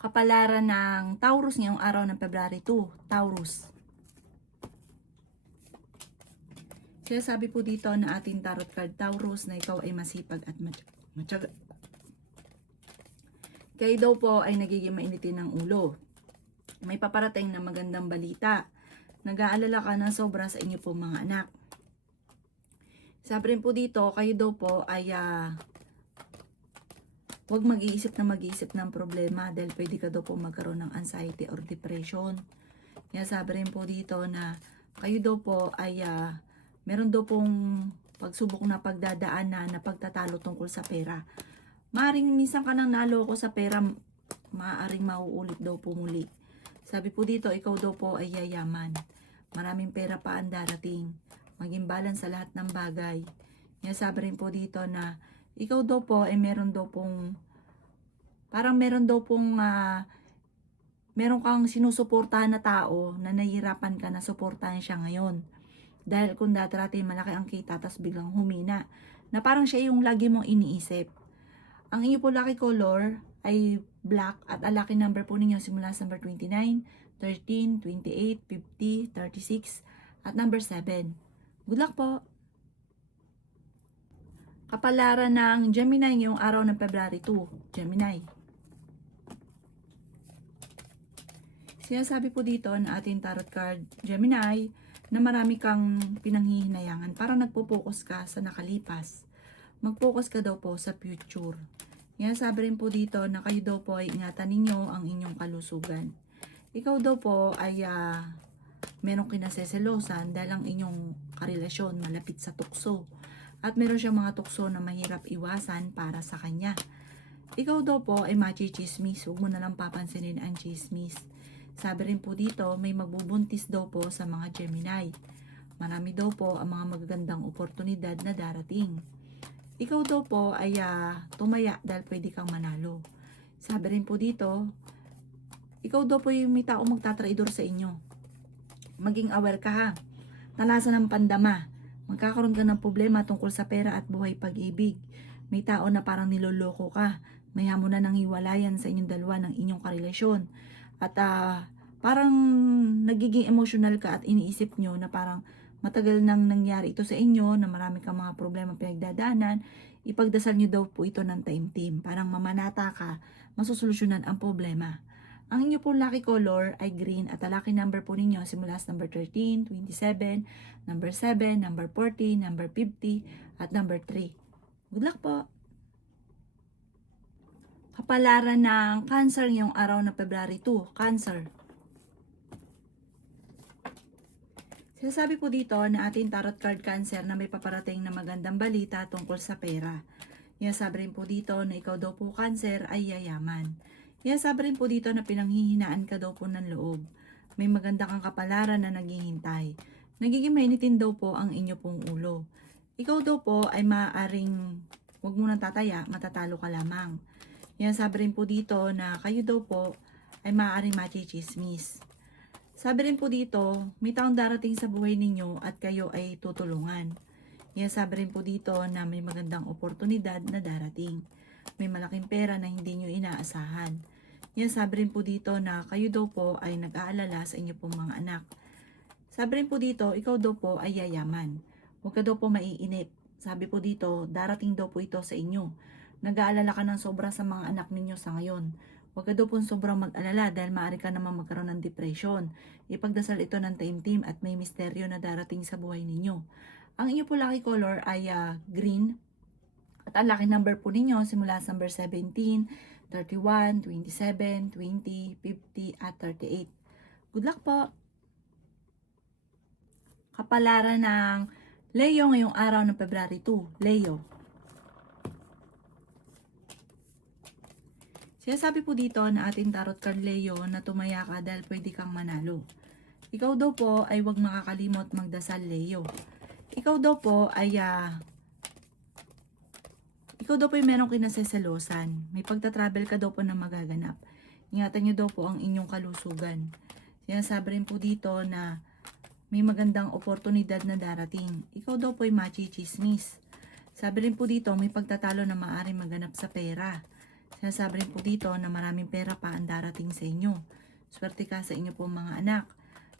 Kapalaran ng Taurus ngayong araw ng February 2, Taurus. Kaya sabi po dito na ating tarot card Taurus na ikaw ay masipag at matyaga. Kayo daw po ay nagiging mainitin ng ulo. May paparating na magandang balita. Nag-aalala ka ng sobra sa inyo po mga anak. Sabi rin po dito, kayo daw po ay huwag mag-iisip ng problema dahil pwede ka daw po magkaroon ng anxiety or depression. Kaya sabi rin po dito na kayo daw po ay meron daw pong pagsubok na pagdadaanan na pagtatalo tungkol sa pera. Maaring minsan ka nang naloko sa pera, maaaring mauulit daw po muli. Sabi po dito, ikaw daw po ay yayaman. Maraming pera pa ang darating. Maging balance sa lahat ng bagay. Kaya sabi rin po dito na ikaw daw po ay meron daw pong meron kang sinusuportahan na tao na nahihirapan ka na suportahan siya ngayon. Dahil kung dati malaki ang kita tapos biglang humina, na parang siya yung lagi mong iniisip. Ang inyo po lucky color ay black at ang lucky number po ninyo simula sa number 29, 13, 28, 50, 36 at number 7. Good luck po! Kapalaran ng Gemini ngayong araw ng February 2, Gemini. Sinasabi po dito na ating tarot card, Gemini, na marami kang pinanghihinayangan. Parang nagpo-focus ka sa nakalipas. Mag-focus ka daw po sa future. Yan, sabi rin po dito na kayo daw po ay ingatan ninyo ang inyong kalusugan. Ikaw daw po ay merong kinaseselosan dahil ang inyong karelasyon malapit sa tukso. At meron siyang mga tukso na mahirap iwasan para sa kanya. Ikaw daw po ay machichismis. Huwag mo na lang papansinin ang chismis. Sabi rin po dito, may magbubuntis daw po sa mga Gemini. Marami daw po ang mga magagandang oportunidad na darating. Ikaw daw po ay tumaya dahil pwede kang manalo. Sabi rin po dito, ikaw daw po yung may tao magtatraidor sa inyo. Maging aware ka ha. Talasan ng pandama. Magkakaroon ka ng problema tungkol sa pera at buhay pag-ibig. May tao na parang niloloko ka. May hamon na ng hiwalayan sa inyong dalawa ng inyong karelasyon. At parang nagiging emotional ka at iniisip nyo na parang matagal nang nangyari ito sa inyo, na marami kang mga problema pinagdadaanan. Ipagdasal nyo daw po ito ng time team. Parang mamanata ka, masusolusyonan ang problema. Ang inyo po lucky color ay green at ang lucky number po ninyo simula sa number 13, 27, number 7, number 40, number 50, at number 3. Good luck po! Kapalaran ng Cancer ngayong araw na February 2, Cancer. Sinasabi po dito na ating tarot card Cancer na may paparating na magandang balita tungkol sa pera. Sabi rin po dito na ikaw daw po Cancer ay yayaman. Sabi rin po dito na pinanghihinaan ka daw po ng loob. May maganda kang kapalaran na naghihintay. Nagiging mainitin daw po ang inyo pong ulo. Ikaw daw po ay maaaring huwag mo nang tataya, matatalo ka lamang. Sabi rin po dito na kayo daw po ay maaaring machichismis. Sabi rin po dito, may taong darating sa buhay ninyo at kayo ay tutulungan. Sabi rin po dito na may magandang oportunidad na darating. May malaking pera na hindi nyo inaasahan. Sabi rin po dito na kayo daw po ay nag-aalala sa inyo pong mga anak. Sabi rin po dito, ikaw daw po ay yayaman. Huwag ka daw po maiinip. Sabi po dito, darating daw po ito sa inyo. Nag-aalala ka ng sobra sa mga anak ninyo sa ngayon. Huwag ka daw po sobrang mag-alala dahil maaari ka naman magkaroon ng depression. Ipagdasal ito ng time team at may misteryo na darating sa buhay ninyo. Ang inyo po lucky color ay green. At ang lucky number po ninyo simula sa number 17, 31, 27, 20, 50, at 38. Good luck po! Kapalaran ng Leo ngayong araw ng February 2, Leo. Sinasabi po dito na ating tarot card Leo na tumaya ka dahil pwede kang manalo. Ikaw daw po ay huwag makakalimot magdasal Leo. Ikaw daw po ay merong kinaseselosan. May pagtatravel ka daw po na magaganap. Ingatan nyo daw po ang inyong kalusugan. Sinasabi rin po dito na may magandang oportunidad na darating. Ikaw daw po ay machichismis. Sabi rin po dito, may pagtatalo na maaaring maganap sa pera. Sinasabi rin po dito na maraming pera pa ang darating sa inyo. Swerte ka sa inyo po mga anak.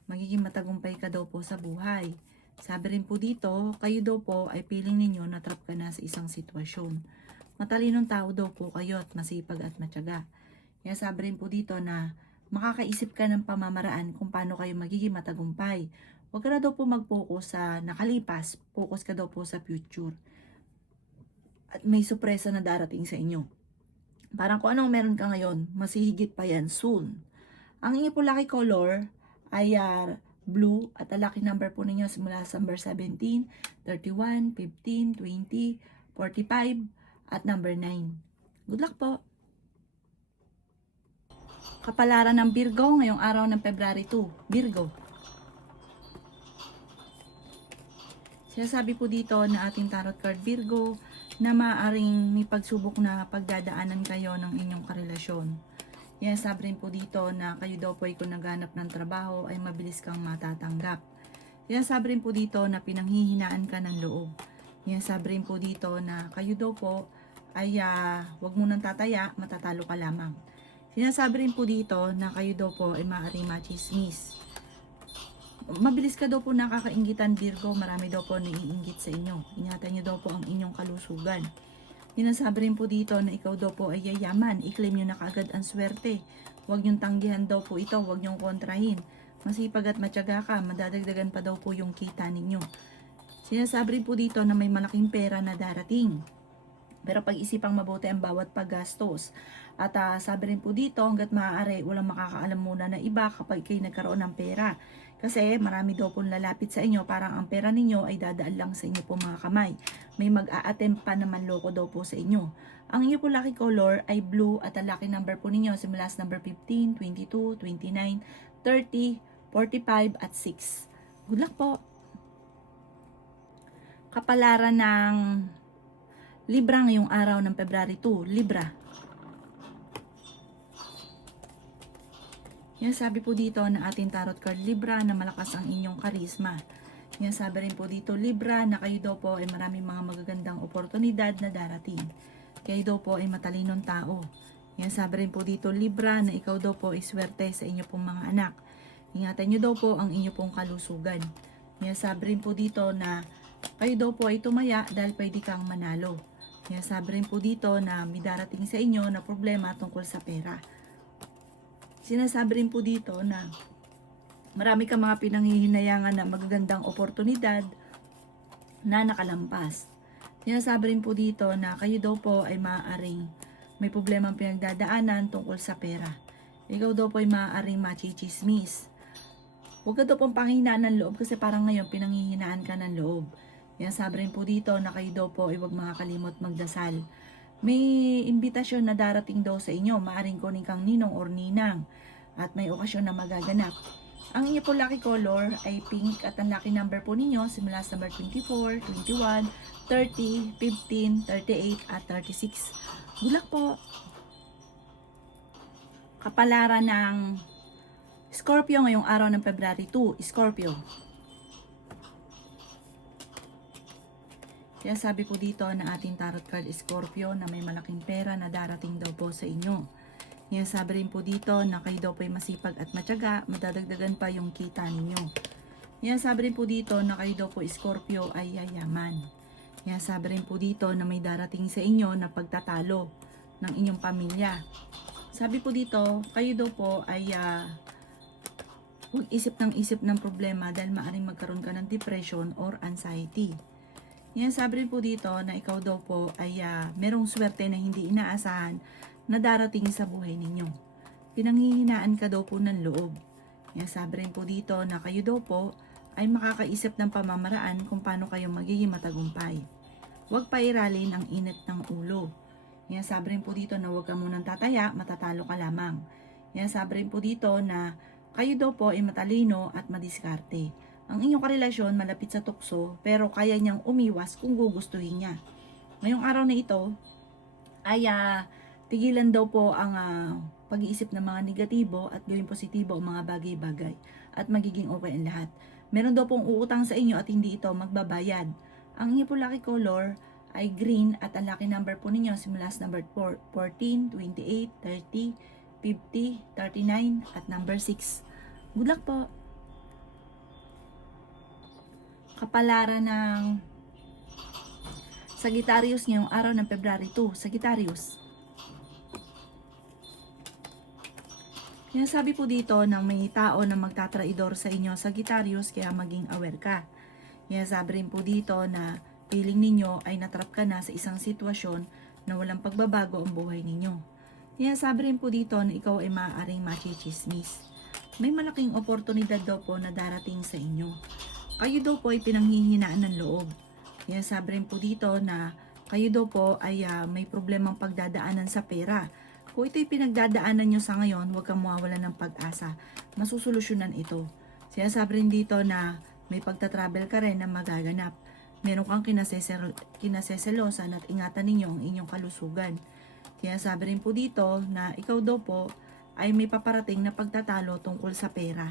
Magiging matagumpay ka daw po sa buhay. Sabi rin po dito, kayo daw po ay feeling ninyo na trap ka na sa isang sitwasyon. Matalinong tao daw po kayo at masipag at matyaga. Kaya sabi rin po dito na makakaisip ka ng pamamaraan kung paano kayo magiging matagumpay. Huwag ka na daw po mag-focus sa nakalipas, focus ka daw po sa future. At may sorpresa na darating sa inyo. Parang kung anong meron ka ngayon, masihigit pa yan soon. Ang inyo po lucky color ay blue at ang lucky number po ninyo simula sa number 17, 31, 15, 20, 45 at number 9. Good luck po! Kapalaran ng Virgo ngayong araw ng February 2. Virgo. Sinasabi po dito na ating tarot card Virgo na maaaring may pagsubok na pagdadaanan kayo ng inyong karelasyon. Yan, sabi rin po dito na kayo daw po ay kung naghanap ng trabaho ay mabilis kang matatanggap. Yan, sabi rin po dito na pinanghihinaan ka ng loob. Yan, sabi rin po dito na kayo daw po ay wag mo nang tataya, matatalo ka lamang. Sinasabi rin po dito na kayo daw po ay maaaring machismis. Mabilis ka daw po nakakainggitan Virgo, marami daw po naiinggit sa inyo. Ingatan nyo daw po ang inyong kalusugan. Sinasabi rin po dito na ikaw daw po ay yayaman, i-claim nyo na kaagad ang swerte. Huwag nyong tanggihan daw po ito, huwag nyong kontrahin. Masipag at matyaga ka, madadagdagan pa daw po yung kita ninyo. Sinasabi rin po dito na may malaking pera na darating. Pero pag-isipang mabuti ang bawat paggastos. At sabi rin po dito, hanggat maaari, walang makakaalam muna na iba kapag kayo nagkaroon ng pera. Kasi marami daw pong lalapit sa inyo, parang ang pera ninyo ay dadaan lang sa inyo po mga kamay. May mag-a-attempt pa naman loko daw po sa inyo. Ang inyo po lucky color ay blue at ang lucky number po ninyo simula sa number 15, 22, 29, 30, 45 at 6. Good luck po! Kapalaran ng Libra ngayong araw ng February 2. Libra. Yan, sabi po dito na ating tarot card Libra na malakas ang inyong karisma. Yan, sabi rin po dito Libra na kayo daw po ay maraming mga magagandang oportunidad na darating. Kayo daw po ay matalinong tao. Yan, sabi rin po dito Libra na ikaw daw po ay swerte sa inyo pong mga anak. Ingatan nyo daw po ang inyo pong kalusugan. Yan, sabi rin po dito na kayo daw po ay tumaya dahil pwede kang manalo. Yan, sabi rin po dito na may darating sa inyo na problema tungkol sa pera. Sinasabi rin po dito na marami kang mga pinanghihinayangan na magagandang oportunidad na nakalampas. Sinasabi rin po dito na kayo daw po ay maaaring may problemang pinagdadaanan tungkol sa pera. Ikaw daw po ay maaaring machichismis. Huwag ka daw pong panghinaan ng loob kasi parang ngayon pinanghihinaan ka ng loob. Yan, sabi rin po dito na kayo daw po ay huwag makakalimot magdasal. May imbitasyon na darating daw sa inyo, maaring kunin kang ninong or ninang at may okasyon na magaganap. Ang inyo po lucky color ay pink at ang lucky number po ninyo simula sa number 24, 21, 30, 15, 38 at 36. Good luck po! Kapalaran ng Scorpio ngayong araw ng February 2. Scorpio. Kaya sabi po dito na ating tarot card Scorpio na may malaking pera na darating daw po sa inyo. Kaya sabi rin po dito na kayo daw po ay masipag at matyaga, madadagdagan pa yung kita ninyo. Kaya sabi rin po dito na kayo daw po Scorpio ay yayaman. Kaya sabi rin po dito na may darating sa inyo na pagtatalo ng inyong pamilya. Sabi po dito, kayo daw po ay huwag isip ng problema dahil maaaring magkaroon ka ng depression or anxiety. Yan, sabi rin po dito na ikaw daw po ay merong swerte na hindi inaasahan na darating sa buhay ninyo. Pinanghihinaan ka daw po ng loob. Yan, sabi rin po dito na kayo daw po ay makakaisip ng pamamaraan kung paano kayo magiging matagumpay. Huwag pairalin ang init ng ulo. Yan, sabi rin po dito na huwag ka munang tataya, matatalo ka lamang. Yan, sabi rin po dito na kayo daw po ay matalino at madiskarte. Ang inyong karelasyon malapit sa tukso pero kaya niyang umiwas kung gugustuhin niya. Ngayong araw na ito ay tigilan daw po ang pag-iisip ng mga negatibo at gawing positibo ang mga bagay-bagay at magiging okay ang lahat. Meron daw pong uutang sa inyo at hindi ito magbabayad. Ang inyong po lucky color ay green at ang lucky number po ninyo simula sa number 4, 14, 28, 30, 50, 39 at number 6. Good luck po. Kapalaran ng Sagittarius ngayong araw ng February 2. Sagittarius. Kaya sabi po dito ng may tao na magtatraidor sa inyo, Sagittarius, kaya maging aware ka. Kaya sabi rin po dito na feeling ninyo ay natrap ka na sa isang sitwasyon na walang pagbabago ang buhay ninyo. Kaya sabi rin po dito na ikaw ay maaaring machichismis. May malaking oportunidad daw po na darating sa inyo. Kayo daw po ay pinanghihinaan ng loob. Kaya sabi rin po dito na kayo daw po ay may problemang pagdadaanan sa pera. Kung ito'y pinagdadaanan nyo sa ngayon, huwag kang mawawalan ng pag-asa. Masusolusyonan ito. Kaya sabi rin dito na may pagtatravel ka rin na magaganap. Meron kang kinaseselosan at ingatan ninyo ang inyong kalusugan. Kaya sabi rin po dito na ikaw daw po ay may paparating na pagtatalo tungkol sa pera.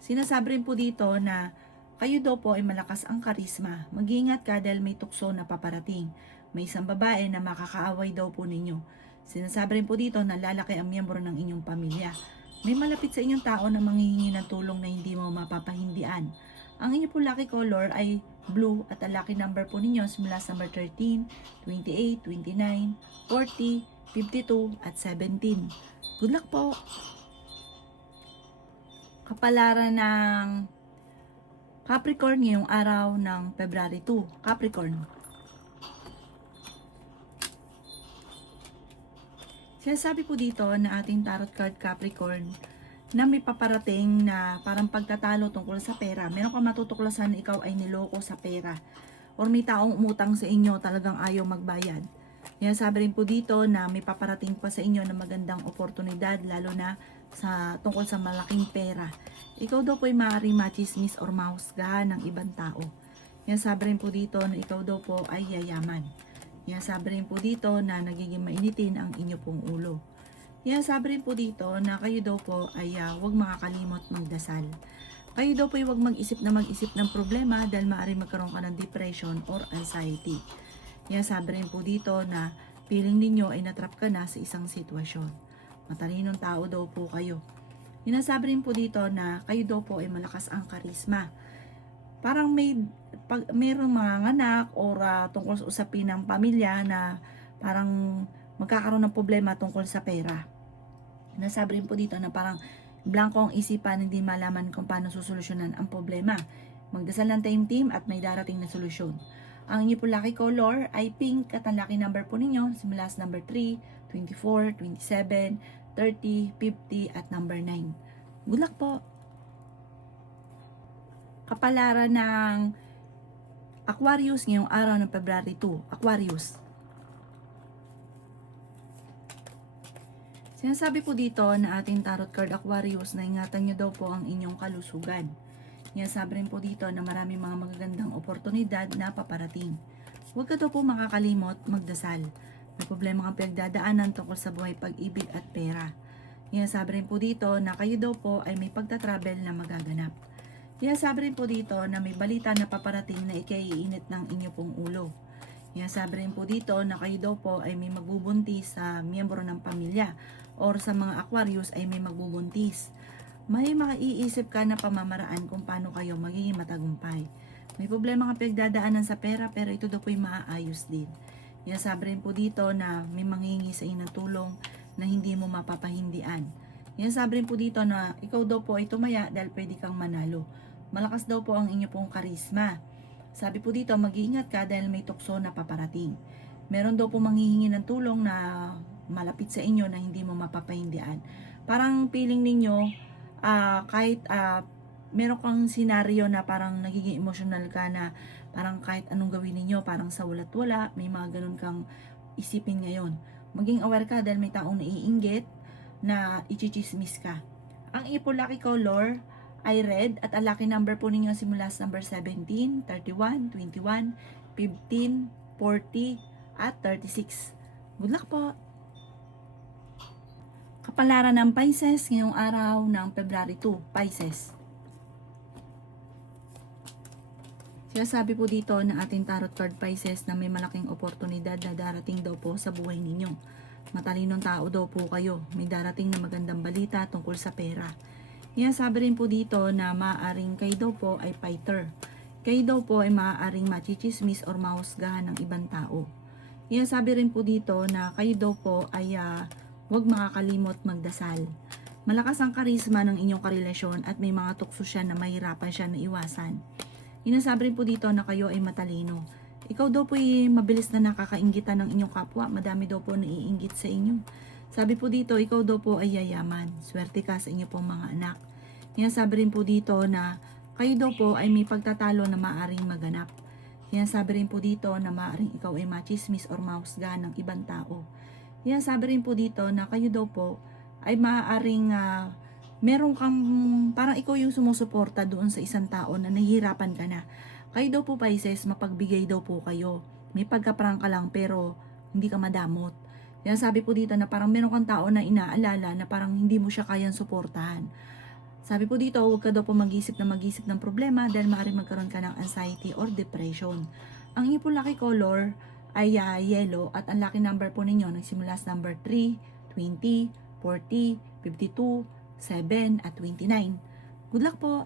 Sinasabi rin po dito na kayo daw po ay malakas ang karisma. Mag-iingat ka dahil may tukso na paparating. May isang babae na makakaaway daw po ninyo. Sinasabi rin po dito na lalaki ang miyembro ng inyong pamilya. May malapit sa inyong tao na manghihingi ng tulong na hindi mo mapapahindian. Ang inyong po lucky color ay blue at ang lucky number po ninyo simula sa number 13, 28, 29, 40, 52 at 17. Good luck po! Kapalaran ng Capricorn ngayong araw ng February 2. Capricorn. Sinasabi po dito na ating tarot card Capricorn na may paparating na parang pagtatalo tungkol sa pera. Meron kang matutuklasan na ikaw ay niloko sa pera. Or may taong umutang sa inyo talagang ayaw magbayad. Kaya sabi rin po dito na may paparating pa sa inyo na magandang oportunidad lalo na sa tungkol sa malaking pera. Ikaw daw po ay maaaring machismis or mahusgahan ng ibang tao. Kaya sabi rin po dito na ikaw daw po ay yayaman. Kaya sabi rin po dito na nagiging mainitin ang inyo pong ulo. Kaya sabi rin po dito na kayo daw po ay huwag makakalimot magdasal. Kayo daw po ay huwag mag-isip ng problema dahil maaaring magkaroon ka ng depression or anxiety. Kaya sabi rin po dito na feeling ninyo ay natrap ka na sa isang sitwasyon. Matalinong tao daw po kayo. Sinasabi rin po dito na kayo daw po ay malakas ang karisma. Parang mayroong mga anak or tungkol sa usapin ng pamilya na parang magkakaroon ng problema tungkol sa pera. Nasabi rin po dito na parang blanco ang isipan, hindi malaman kung paano susolusyonan ang problema. Magdasal ng team at may darating na solusyon. Ang inyo po lucky color ay pink at ang lucky number po ninyo simula sa number 3, 24, 27, 30, 50 at number 9. Good luck po! Kapalaran ng Aquarius ngayong araw ng February 2. Aquarius. Sinasabi po dito na ating tarot card Aquarius na ingatan nyo daw po ang inyong kalusugan. Sinasabi rin po dito na marami mga magagandang oportunidad na paparating. Huwag ka daw po makakalimot magdasal. May problema kang pinagdadaanan tungkol sa buhay, pag-ibig at pera. Sinasabi rin po dito na kayo daw po ay may pagtatravel na magaganap. Sabi rin po dito na may balita na paparating na ikaiinit ng inyo pong ulo. Sabi rin po dito na kayo daw po ay may magbubuntis sa miyembro ng pamilya or sa mga Aquarius ay may magbubuntis. May maiisip ka na pamamaraan kung paano kayo magiging matagumpay. May problema kang pinagdadaanan sa pera pero ito daw po ay maaayos din. Sabi rin po dito na may manghihingi sa inyo ng tulong na hindi mo mapapahindian. Sabi rin po dito na ikaw daw po ay tumaya dahil pwede kang manalo. Malakas daw po ang inyo pong karisma. Sabi po dito, mag-iingat ka dahil may tukso na paparating. Meron daw po manghihingi ng tulong na malapit sa inyo na hindi mo mapapahindian. Parang feeling ninyo, kahit meron kang senaryo na parang nagiging emotional ka na parang kahit anong gawin ninyo, parang sa walat wala, may mga ganun kang isipin ngayon. Maging aware ka dahil may taong naiinggit na ichichismis ka. Ang ipo lucky color ay red at ang lucky number po ninyo simula sa number 17, 31, 21, 15, 40 at 36. Good luck po! Kapalaran ng Pisces ngayong araw ng February 2, Pisces. Kaya sabi po dito ng ating tarot card Pisces na may malaking oportunidad na darating daw po sa buhay ninyo. Matalinong tao daw po kayo. May darating na magandang balita tungkol sa pera. Kaya sabi rin po dito na maaaring kayo daw po ay fighter. Kayo daw po ay maaaring machichismis or mahusgahan ng ibang tao. Kaya sabi rin po dito na kayo daw po ay huwag makakalimot magdasal. Malakas ang karisma ng inyong karelasyon at may mga tukso siya na mahirapan siya na iwasan. Inasabi rin po dito na kayo ay matalino. Ikaw daw po ay mabilis na nakakainggitan ng inyong kapwa. Madami daw po naiinggit sa inyo. Sabi po dito, ikaw daw po ay yayaman. Swerte ka sa inyo pong mga anak. Inasabi rin po dito na kayo daw po ay may pagtatalo na maaaring maganap. Inasabi rin po dito na maaaring ikaw ay machismis or mahusgahan ng ibang tao. Inasabi rin po dito na kayo daw po ay maaaring meron kang, parang ikaw yung sumusuporta doon sa isang tao na nahihirapan ka na. Kayo daw po Pisces, mapagbigay daw po kayo. May pagkaprang ka lang pero hindi ka madamot. Kaya sabi po dito na parang meron kang tao na inaalala na parang hindi mo siya kayang suportahan. Sabi po dito, huwag ka daw po mag-isip ng problema dahil maaaring magkaroon ka ng anxiety or depression. Ang inyong po lucky color ay yellow at ang lucky number po ninyo nagsimula sa number 3, 20, 40, 52, 7 at 29. Good luck po!